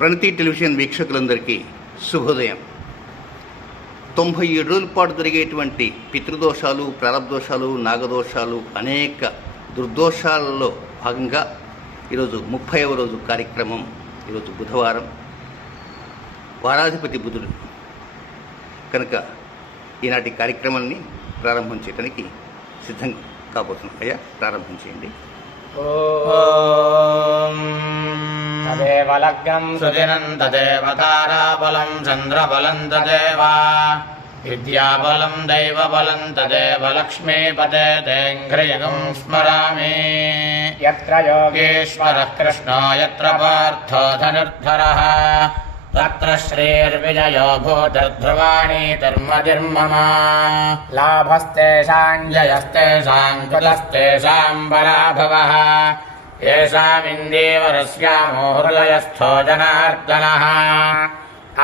ప్రణతి television వీక్షకులందరికీ శుభోదయం. 97 రోజుల పాటు జరిగేటువంటి పితృదోషాలు, ప్రారబ్ధదోషాలు, నాగదోషాలు, అనేక దుర్దోషాలలో భాగంగా ఈరోజు 30వ రోజు కార్యక్రమం. ఈరోజు బుధవారం, వారాధిపతి బుధుడు కనుక ఈనాటి కార్యక్రమాన్ని ప్రారంభం చేయడానికి సిద్ధం కాబోతున్నాం. అయ్యా, ప్రారంభం చేయండి. తదేవ లగ్నం సుదినం తదేవ తారాబలం చంద్రబలం తదేవ విద్యాబలం దైవబలం తదేవ లక్ష్మీపతే తేంఘ్రియగం స్మరామి. యత్ర యోగేశ్వరః కృష్ణో యత్ర పార్థో ధనుర్ధరః తత్ర శ్రీర్విజయో భూతిర్ధ్రువాణి ధర్మధిర్మమ. లాభస్తేషాం జయస్తేషాం కుతస్తేషాం పరాభవః येषामिन्दीवरस्यामो हृदयस्थो जनार्दनः.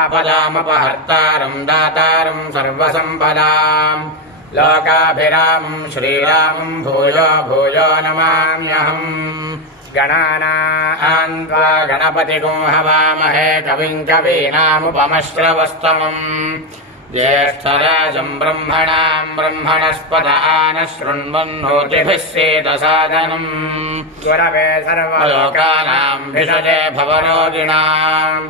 आपदामपहर्तारं दातारं सर्वसम्पदां लोकाभिरामं श्रीरामं भूयो भूयो नमाम्यहम्. गणानां त्वा गणपतिगुं हवामहे कविं कवीनामुपमश्रवस्तमम्. ज्येष्ठराजं ब्रह्मणां ब्रह्मणस्पत आनः शृण्वन्नोतिभिः सेदसादनम्. गुरवे सर्वलोकानां भिषजे भवरोगिणां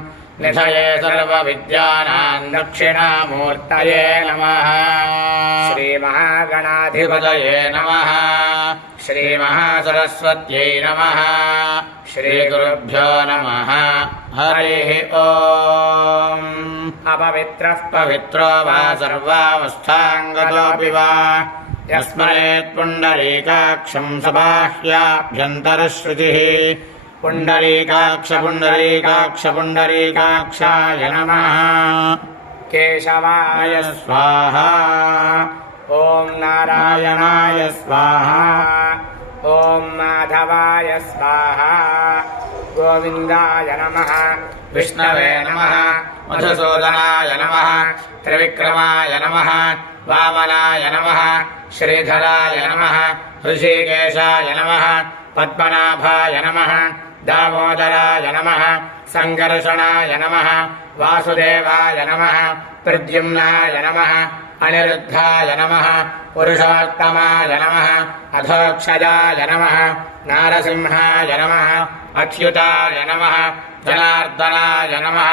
निधये सर्वविद्यानां दक्षिणामूर्तये नमः. श्रीमहागणाधिपतये नमः. श्रीमहासरस्वत्यै नमः. श्रीगुरुभ्यो नमः. हरिः ओम्. अपवित्रः पवित्रो वा सर्वावस्थाङ्गतोऽपि वा यस्मरेत् पुण्डरीकाक्षं सबाह्याभ्यन्तरश्रुतिः. पुण्डरीकाक्ष पुण्डरीकाक्ष पुण्डरीकाक्षाय नमः. केशवाय स्वाहा. ॐ नारायणाय स्वाहा. ॐ माधवाय स्वाहा. गोविन्दाय नमः. विष्णवे नमः. मधुसूदनाय नमः. त्रिविक्रमाय नमः. वामनाय नमः. श्रीधराय नमः. ऋषिकेशाय नमः. पद्मनाभाय नमः. दामोदराय नमः. सङ्कर्षणाय नमः. वासुदेवाय नमः. प्रद्युम्नाय नमः. अनिरुद्धाय नमः. पुरुषोत्तमाय नमः. अधोक्षजाय नमः. नारसिंहाय नमः. अच्युताय नमः. जनार्दनाय नमः.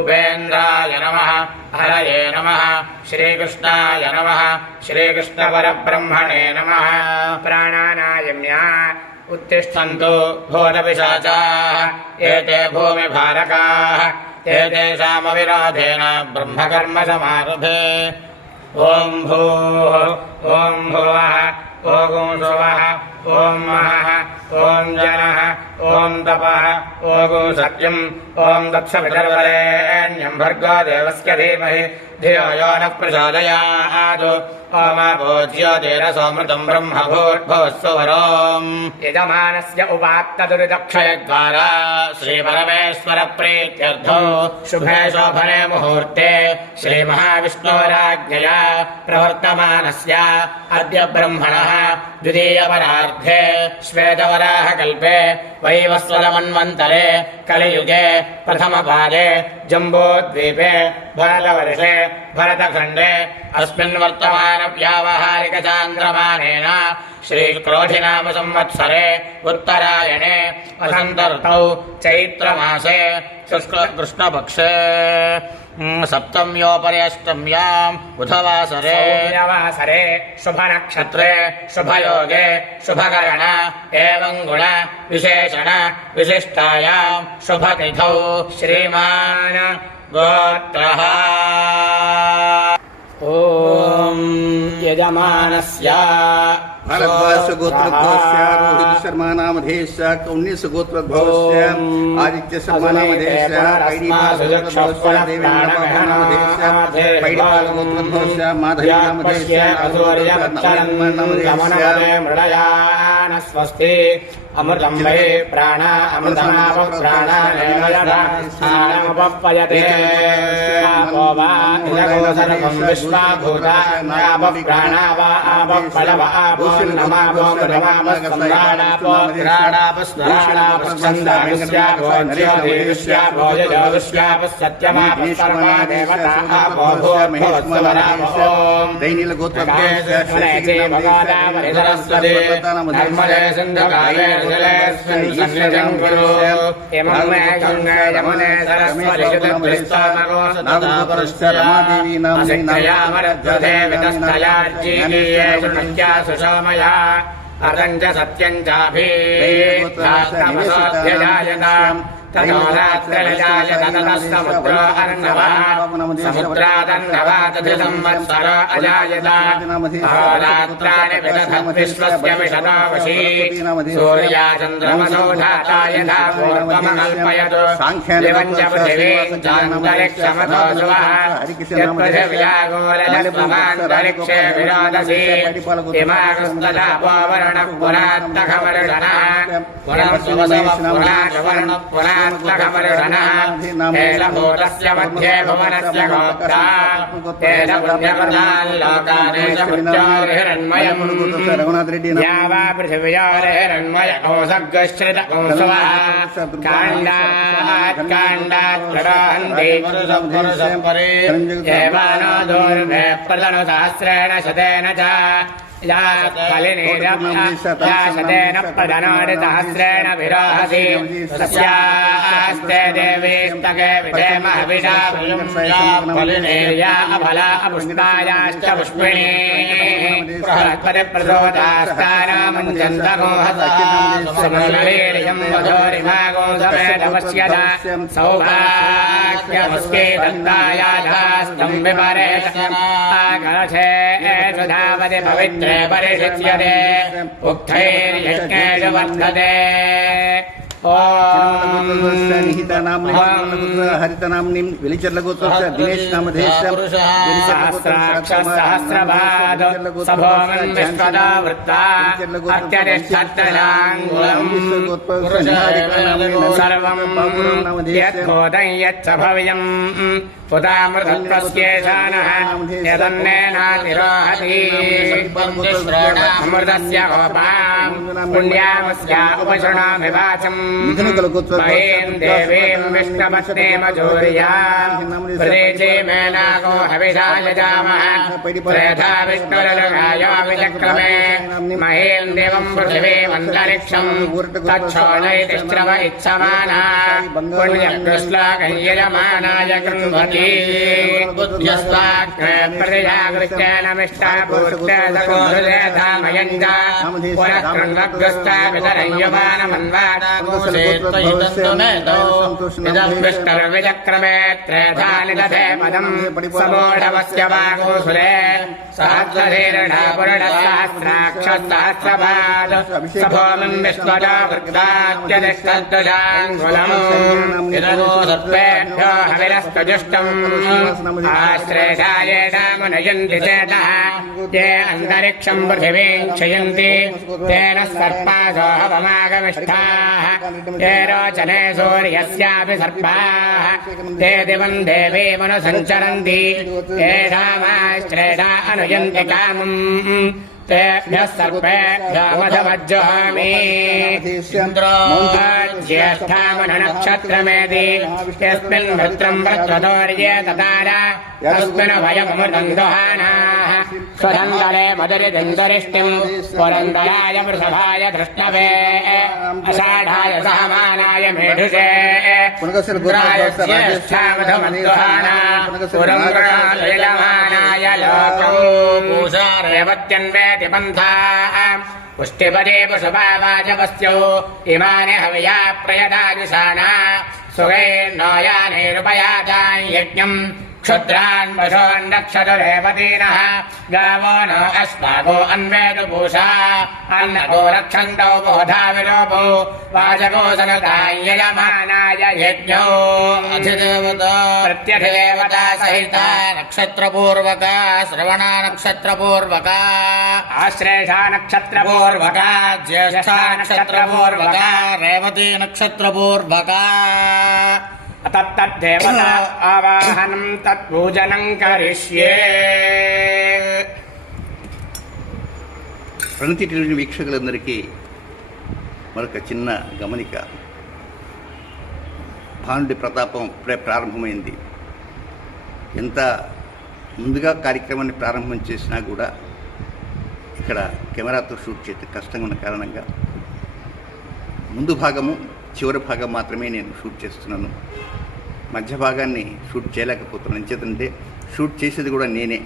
उपेन्द्राय नमः. हरये नमः. श्रीकृष्णाय नमः. श्रीकृष्णपरब्रह्मणे नमः. प्राणानायम्या उत्तिष्ठन्तु भूतपिशाचाः एते भूमिभारकाः एतेषामविरोधेन ब्रह्मकर्मसमारभे. ॐ भूः ॐ भुवः ॐ सुवः ॐ महः ॐ जनः ॐ तपः ॐ सत्यम् ॐ दक्षपितर्वरेण्यं भर्गो देवस्य धीमहि धियो यो नः प्रचोदयात्. ओमापोज्योतिरसोमृतं ब्रह्मभूर्भुवस्सुवरोम्. यजमानस्य उपात्तदुरिदक्षयद्वारा श्रीपरमेश्वरप्रीत्यर्थो शुभे शोभने मुहूर्ते श्रीमहाविष्णोराज्ञया प्रवर्तमानस्य अद्य ब्रह्मणः द्वितीयवरार्धे श्वेतवराहकल्पे वैवस्वतमन्वन्तरे कलियुगे प्रथमपादे जम्बूद्वीपे भारतवर्षे भरतखण्डे अस्मिन् वर्तमानव्यावहारिकचान्द्रमानेन श्रीक्रोधिनाम संवत्सरे उत्तरायणे वसन्तऋतौ चैत्रमासे कृष्णपक्षे सप्तम्योपरि अष्टम्याम् बुधवासरे शुभनक्षत्रे शुभयोगे शुभकरण एवं गुण विशेषण विशिष्टायाम् शुभतिथौ श्रीमान् गोत्रः. ॐ यजमानस्य भारद्वाजगोत्रोद्भवस्य रोहित शर्मा नामधेयस्य कौण्डिन्य गोत्रोद्भवस्य आदित्य शर्मा नामधेयस्य कैडिपालगोत्रोद्भवस्य देवेन्द्र नामधेयस्य पैडिपाल गोत्रोद्भवस्य माधवी नामधेयस्य मृडयान स्वस्ति. अमृतं वै प्राण अमृतमाप प्राणानुपयते. आपो वा इदगो सर्वं विश्वाभूता प्राणा वा आप फलव आपो सुषोमया अरञ्च सत्यं चाभिजायताम् तथोरात्रजाय ततस्तमुद्रो अर्णवः समुद्रादर्णवादधिसंवत्सर अजायत अहोरात्राणि विदधत् विश्वस्य विशतो वशी सूर्या चन्द्रमसो जाता यथा पूर्वमकल्पयतु दिवं च पृथिवीं चान्तरिक्षमथो सुवः यत्पृथिव्या गोलजस्त्वमान्तरिक्षे विरोदसी इमागस्तदापो वर्णः पुरात्तखवर्षणः पुरं सुवसवः पुराशवर्णः पुरा भूतस्य मध्ये भुवनस्य गोप्ता तेन पुण्यकृतान् लोकानेश मृत्योर्हिरण्मयम् या वा पृथिव्योर्हिरण्मयकोशगश्रितकोशवः काण्डात् प्ररोहन्ति एवानो दूर्भे प्रदनुसहस्रेण शतेन च या शतेन प्रधनोरिसहस्रेण विरोहसि तस्यास्ते देवीस्तके विधेमहविषा या अफला अपुष्पायाश्च पुष्पिणी बृहस्पतिप्रचोदास्तानामञ्जन्तगोहसमनुवीर्यं वधूरिमागो समेधवस्यत सौभाग्यमुस्के दत्तायाधास्तं विपरेत आकलशे सुधावति पवित्रे परिषिच्यते उक्थैर्यज्ञेषु वर्धते हरितनाम्नीं विलिचर्लगोत्रस्य दिनेश नामधेयस्य सहस्रभाद सभोमन् विश्वदा वृत्ता अत्यतिष्ठत्तदाङ्गुलम् सर्वं यत्कोदं यच्च भव्यम् पुतामृतत्वस्येषानः यदन्नेनातिरोहति अमृतस्य गोपाम् पुण्यामस्या उपशृणामि वाचम् महीम् देवीम् विष्णुपत्नीमजूर्याम् प्रदेशे मेनाको हविषा यजामः त्रेधा विष्णुरलगायो विचक्रमे महीम् देवम् पृथिवीमन्तरिक्षम् तच्छोलैतिश्रव इच्छमाना पुण्यकृष्लाकं यजमानाय कृण्वति प्रजाकृत्येनमिष्टापूर्तेधामयञ्च पुनः कृण्वग्रस्ता वितरञ्जमानमन्वादं विष्णुर्विचक्रमे त्रेधा निदधे पदम् समूढवस्य वागोसुरे सहस्रधीर्णा पुरुषसहस्राक्षसहस्रपाद सभोमिं विश्वजा वृद्धात्यतिष्ठद्दशाङ्गुलम् सर्पेभ्यो हविरस्तजुष्टम् आश्रेषायेषामनयन्ति चेतः ये अन्तरिक्षम् पृथिवीम् क्षयन्ति तेन सर्पासो हवमागमिष्ठाः ये रोचने सूर्यस्यापि सर्पाः ते दिवम् देवीमनुसञ्चरन्ति येषामाश्रेषा अनुयन्ति कामम् तेभ्यः सर्पेभ्यो मधमज्जुहामि ज्येष्ठामननक्षत्रमेति यस्मिन् वृत्रम् वृत्रदोर्ये ततार तस्मिन् वयमृतम् दुहानाः स्वधन्दरे मदरिदन्दरिष्टिम् पुरन्दराय वृषभाय धृष्णवे अषाढाय सहमानाय मेढुषे ज्येष्ठामधमद्दुहाना पुरङ्गणाय लोकम् पूषारेवत्यन्वेति पन्था पुष्टिपदे पशुभावाजपस्यो इमानि हव्या प्रयदाजुषाणा सुगैर्नोयानैरुपयातां यज्ञम् क्षुद्रान् पशोन्नक्षतुरेवतीनः गावो न अस्माको अन्वेतु पूषा अन्नको रक्षन्तौ बोधा विलोपो वाचको सनतां यजमानाय यज्ञो अधिदेवता प्रत्यधिदेवता सहिता नक्षत्रपूर्वका श्रवणा नक्षत्रपूर्वका आश्लेषा नक्षत्रपूर्वका ज्येष्ठा नक्षत्रपूर्वका रेवती नक्षत्रपूर्वका तत्तद्देवता आवाहनं तत्पूजनं करिष्ये ప్రణతి టెలివిజన్ వీక్షకులందరికీ మరొక చిన్న గమనిక. భానుడి ప్రతాపం ఇప్పుడే ప్రారంభమైంది. ఎంత ముందుగా కార్యక్రమాన్ని ప్రారంభం చేసినా కూడా ఇక్కడ కెమెరాతో షూట్ చేస్తే కష్టంగా ఉన్న కారణంగా ముందు భాగము చివరి భాగం మాత్రమే నేను షూట్ చేస్తున్నాను. మధ్య భాగాన్ని షూట్ చేయలేకపోతున్నాను. ఎంచేతంటే షూట్ చేసేది కూడా నేనే.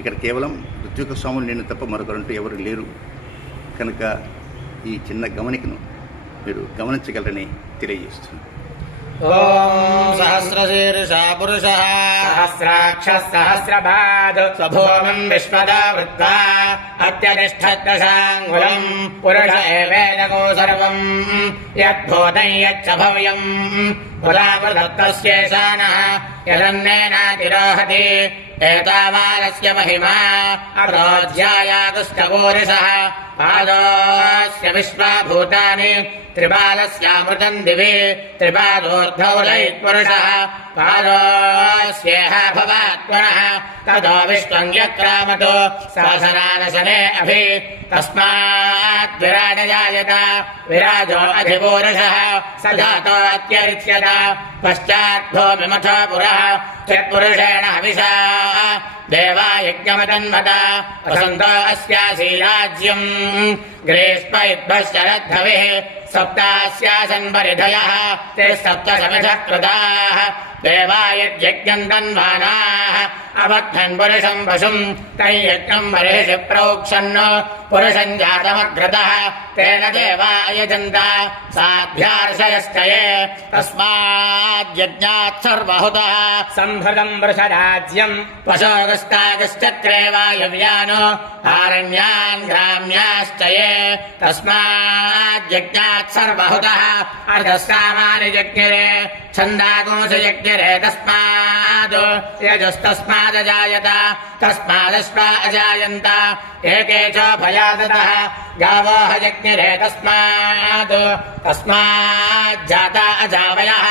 ఇక్కడ కేవలం ఋత్విక స్వాములు నేను తప్ప మరొకరంటూ ఎవరు లేరు. కనుక ఈ చిన్న గమనికను మీరు గమనించగలరని తెలియజేస్తున్నాను. ఓం సహస్రశీర్షా పురుషః సహస్రాక్షः సహస్రపాద్ స్వభూమిం విశ్వదా వృత్వా అత్యతిష్ఠద్దశాంగుళం పురుష ఏవేదకో సర్వం యద్భూతం యచ్చ భవ్యం పురావృతస్యేషానః యదన్నేనాతిరోహతి ఏతావానస్య మహిమా అప్రోధ్యాయాగుష్టపూరుషः పాదోస్య విశ్వభూతాని త్రిపాదస్యామృతం దివి త్రిపాదోర్ధౌలైత్పురుషः పాదోస్యేహ భవాత్మనః తదో విశ్వం యక్రామతో సహస్రానశనే అభి తస్మాత్ విరాజాయత విరాజో అధిపూరుషः స జాతో అత్యరిచ్యత పశ్చాద్భూమిమథో పురః యత్పురుషేణ హవిషా దేవా యజ్ఞమతన్వత వసంతో అస్యాసీరాజ్యం గ్రీష్మయుద్భశ్చరద్ధవిః సప్తాస్యాసన్ పరిధయః తే సప్త సమిధః కృతాః దేవా యజ్ఞం తన్వానాః అవధ్నన్ పురుషం పశుం తయ్యజ్ఞం మరిషి ప్రోక్షన్ పురుషం జాతమగ్రతః తేన దేవా అయజంత సాభ్యార్షయశ్చయే తస్మాద్యజ్ఞాత్ సర్వహుతః సంభృతం వృషరాజ్యం పశోగస్తాగశ్చక్రే వాయవ్యానో ఆరణ్యాన్ గ్రామ్యాశ్చయే తస్మాద్యజ్ఞాత్ సర్వహుతః అర్ధస్సామాని యజ్ఞరే ఛందాగోషయజ్ఞరే తస్మాద్ యజస్తస్మాదజాయత తస్మాదశ్వా అజాయంత ఏకే చ భయాదతః గావో యజ్ఞరే తస్మాజ్జాత అజావయః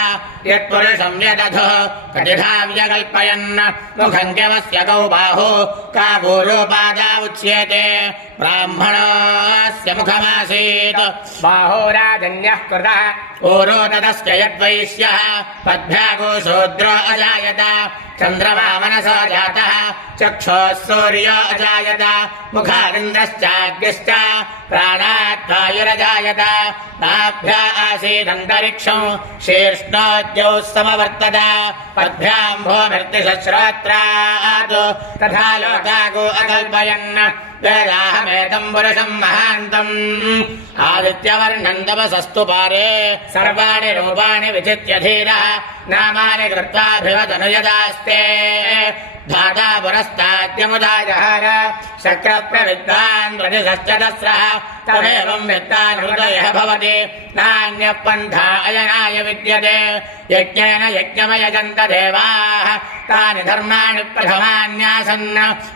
యత్పురుషం యదధో కటిధా వ్యకల్పయన్ ముఖం కిమస్య గౌ బాహు కాభూరూపాదా ఉచ్యతే బ్రాహ్మణోస్య ముఖమాసీత్ బాహోరాజన్యః కృతః ఊరో తదస్య యద్వైశ్యః పద్భ్యాగో శూద్రో అజాయత చంద్రమా మనసో జాతః చక్షుః సూర్యో అజాయత ముఖారింద్రశ్చాగ్నిశ్చ ప్రాణాత్ వాయురజాయత నాభ్యా ఆసీదంతరిక్షం శీర్ష్ణోద్యౌ సమవర్తత పద్భ్యాం భూమిర్దిశ్రోత్రాత్ తథా లోకాగో అకల్పయన్ వేదాహమేతం పురుషం మహాంతం ఆదిత్యవర్ణం తపసస్తు పారే సర్వాణి రూపాణి విచిత్య ధీరః నామాని కృత్వాభివదనుయదాస్తే ధాతా పురస్తాద్యముదాజహార శక్రప్రవిద్వాన్ ప్రతిశ్చదస్రః తమేవం విద్వాన్ హృదయః భవతి నాన్యః పంథా అయనాయ విద్యతే యజ్ఞేన యజ్ఞమయజంత దేవాః తాని ధర్మాణి ప్రథమాన్యాసన్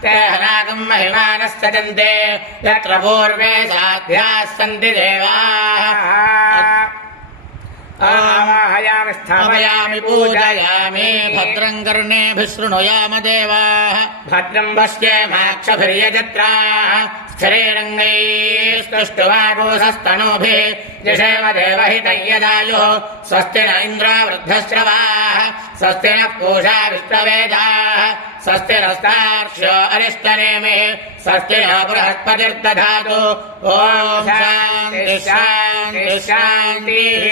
తే హనాగం మహిమానः సజంతే యత్ర పూర్వే సాధ్యాः సంతి దేవాః ఆవాహయామి స్థాపయామి పూజయామి భద్రం కర్ణేభిः శృణుయామ దేవాः భద్రం పశ్యేమాక్షభిర్యజత్రాः స్థిరైరంగైస్తుష్టువాగోసస్తనూభిः యశేమ దేవహిतं యదాయుः స్వస్తి న ఇంద్రో వృద్ధశ్రవాः స్వస్తి నః పూషా విశ్వవేదాः స్వస్తి నస్తార్క్ష్యో అరిష్టనేమిः స్వస్తి న బృహస్పతిర్దధాతు ఓం శాంతి శాంతి శాంతిః.